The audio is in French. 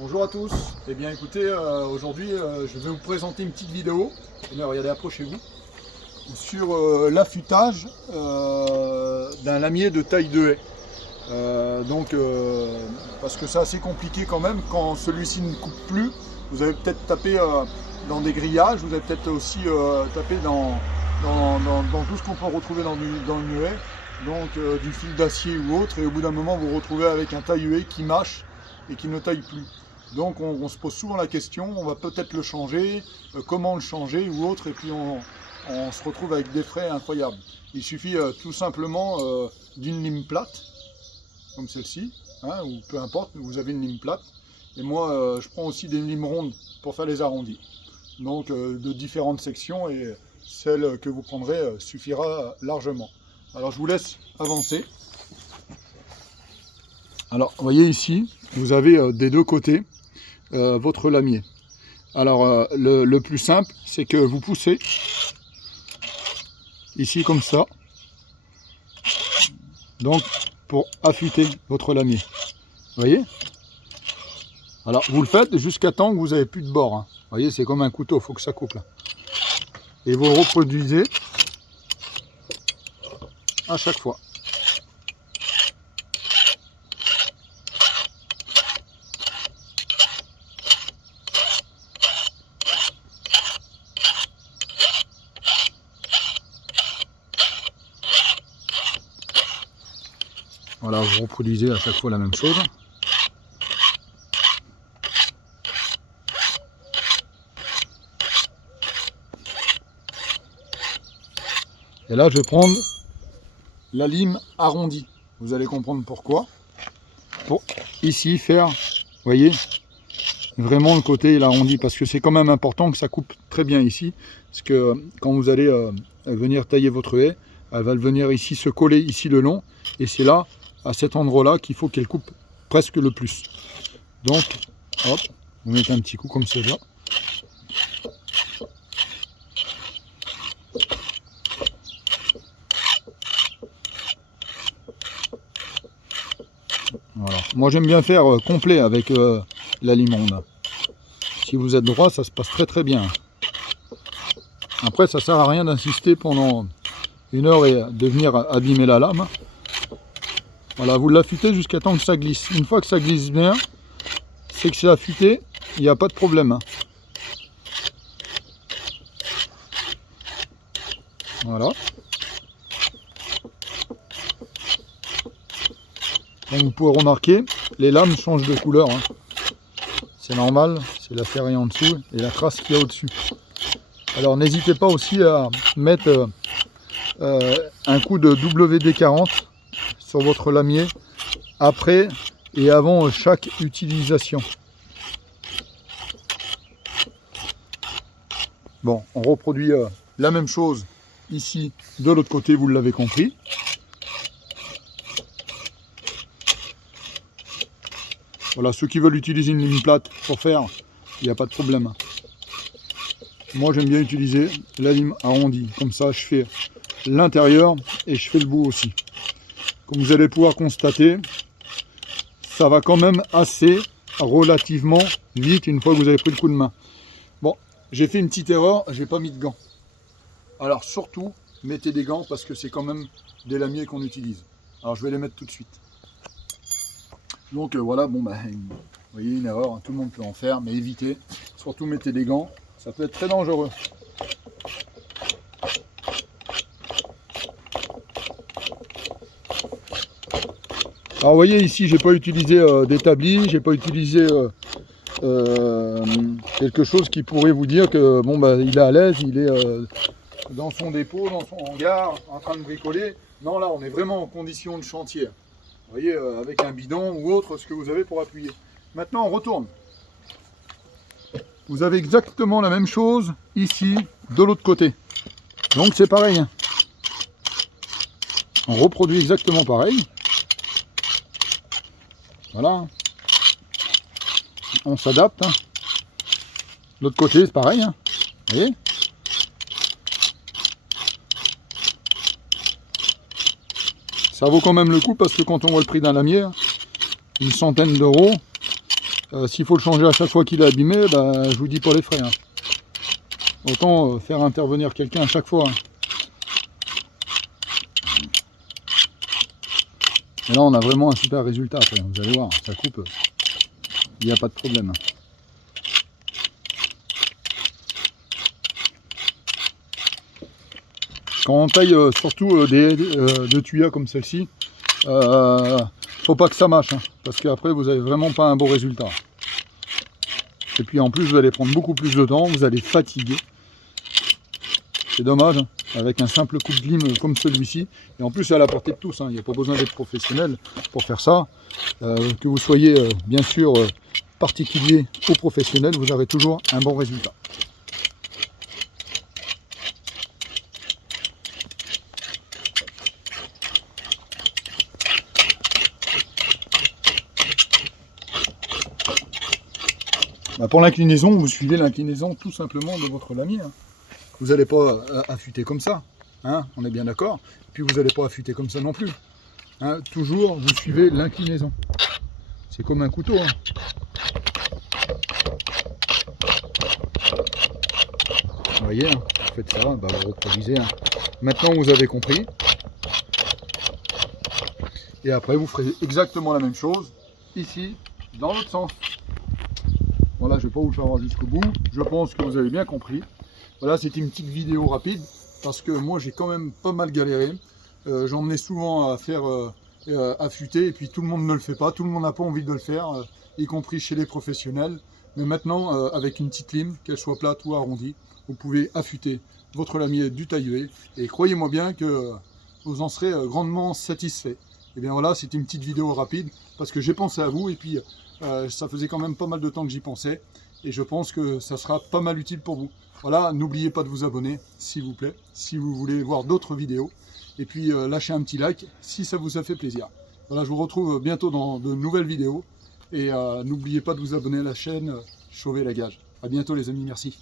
Bonjour à tous. Eh bien écoutez, aujourd'hui je vais vous présenter une petite vidéo, regardez, approchez-vous, sur l'affûtage d'un lamier de taille 2 haies. Parce que c'est assez compliqué quand même, quand celui-ci ne coupe plus, vous avez peut-être tapé dans des grillages, vous avez peut-être aussi tapé dans tout ce qu'on peut retrouver dans une haie, donc du fil d'acier ou autre, et au bout d'un moment vous vous retrouvez avec un taille-haie qui mâche et qui ne taille plus. Donc on se pose souvent la question, on va peut-être le changer, comment le changer ou autre, et puis on se retrouve avec des frais incroyables. Il suffit tout simplement d'une lime plate, comme celle-ci, hein, ou peu importe, vous avez une lime plate. Et moi je prends aussi des limes rondes pour faire les arrondis. Donc de différentes sections, et celle que vous prendrez suffira largement. Alors je vous laisse avancer. Alors vous voyez ici, vous avez des deux côtés votre lamier. Alors le plus simple, c'est que vous poussez ici comme ça, donc pour affûter votre lamier. Vous voyez? Alors vous le faites jusqu'à temps que vous n'avez plus de bord. Hein. Vous voyez, c'est comme un couteau, il faut que ça coupe là. Et vous le reproduisez à chaque fois. Voilà, vous reproduisez à chaque fois la même chose. Et là, je vais prendre la lime arrondie. Vous allez comprendre pourquoi. Pour ici faire, vous voyez, vraiment le côté arrondi, parce que c'est quand même important que ça coupe très bien ici. Parce que quand vous allez venir tailler votre haie, elle va venir ici se coller ici le long. Et c'est là, à cet endroit-là, qu'il faut qu'elle coupe presque le plus. Donc, hop, vous mettez un petit coup comme cela. Voilà. Moi j'aime bien faire complet avec la lime ronde. Si vous êtes droit, ça se passe très bien. Après, ça sert à rien d'insister pendant une heure et de venir abîmer la lame. Voilà, vous l'affûtez jusqu'à temps que ça glisse. Une fois que ça glisse bien, c'est que c'est affûté, il n'y a pas de problème. Voilà. Donc vous pouvez remarquer, les lames changent de couleur. Hein. C'est normal, c'est la ferraille en dessous et la trace qu'il y a au-dessus. Alors n'hésitez pas aussi à mettre un coup de WD-40 sur votre lamier après et avant chaque utilisation. Bon, on reproduit la même chose ici de l'autre côté, vous l'avez compris. Voilà, ceux qui veulent utiliser une lime plate pour faire, il n'y a pas de problème. Moi j'aime bien utiliser la lime arrondie, comme ça je fais l'intérieur et je fais le bout aussi. Comme vous allez pouvoir constater, ça va quand même assez relativement vite une fois que vous avez pris le coup de main. Bon, j'ai fait une petite erreur, j'ai pas mis de gants. Alors surtout, mettez des gants parce que c'est quand même des lamiers qu'on utilise. Alors je vais les mettre tout de suite. Donc voilà, bon bah, vous voyez, une erreur, hein, tout le monde peut en faire, mais évitez. Surtout mettez des gants, ça peut être très dangereux. Alors vous voyez ici, j'ai pas utilisé d'établi, j'ai pas utilisé quelque chose qui pourrait vous dire que bon bah il est à l'aise, il est dans son dépôt, dans son hangar, en train de bricoler. Non, là on est vraiment en condition de chantier. Vous voyez, avec un bidon ou autre, ce que vous avez pour appuyer. Maintenant on retourne. Vous avez exactement la même chose ici, de l'autre côté. Donc c'est pareil. Hein. On reproduit exactement pareil. Voilà. On s'adapte. Hein. L'autre côté, c'est pareil. Hein. Vous voyez ? Ça vaut quand même le coup parce que quand on voit le prix d'un lamier, une centaine d'euros, S'il faut le changer à chaque fois qu'il est abîmé, bah, je vous dis pas les frais. Hein. Autant faire intervenir quelqu'un à chaque fois. Hein. Et là, on a vraiment un super résultat. Après. Vous allez voir, ça coupe. Il n'y a pas de problème. Quand on taille surtout des tuyas comme celle-ci, faut pas que ça mâche. Hein, parce qu'après, vous n'avez vraiment pas un beau résultat. Et puis en plus, vous allez prendre beaucoup plus de temps. Vous allez fatiguer. C'est dommage, hein, avec un simple coupe de lime comme celui-ci. Et en plus, c'est à la portée de tous. Hein, il n'y a pas besoin d'être professionnel pour faire ça. Que vous soyez, bien sûr, particulier ou professionnel, vous aurez toujours un bon résultat. Bah pour l'inclinaison, vous suivez l'inclinaison tout simplement de votre lamier. Hein. Vous n'allez pas affûter comme ça, hein, on est bien d'accord. Puis vous n'allez pas affûter comme ça non plus. Hein. Toujours, vous suivez l'inclinaison. C'est comme un couteau. Hein. Vous voyez, hein, vous faites ça, bah, vous reproduisez. Hein. Maintenant, vous avez compris. Et après, vous ferez exactement la même chose ici, dans l'autre sens. Voilà, je ne vais pas vous le faire voir jusqu'au bout. Je pense que vous avez bien compris. Voilà, c'était une petite vidéo rapide parce que moi j'ai quand même pas mal galéré. J'en menais souvent à faire affûter et puis tout le monde ne le fait pas. Tout le monde n'a pas envie de le faire, y compris chez les professionnels. Mais maintenant, avec une petite lime, qu'elle soit plate ou arrondie, vous pouvez affûter votre lamier du taille-V. Et croyez-moi bien que vous en serez grandement satisfait. Et bien voilà, c'était une petite vidéo rapide parce que j'ai pensé à vous et puis ça faisait quand même pas mal de temps que j'y pensais. Et je pense que ça sera pas mal utile pour vous. Voilà, n'oubliez pas de vous abonner, s'il vous plaît, si vous voulez voir d'autres vidéos. Et puis, lâchez un petit like si ça vous a fait plaisir. Voilà, je vous retrouve bientôt dans de nouvelles vidéos. Et n'oubliez pas de vous abonner à la chaîne Chauvet la Gage. A bientôt les amis, merci.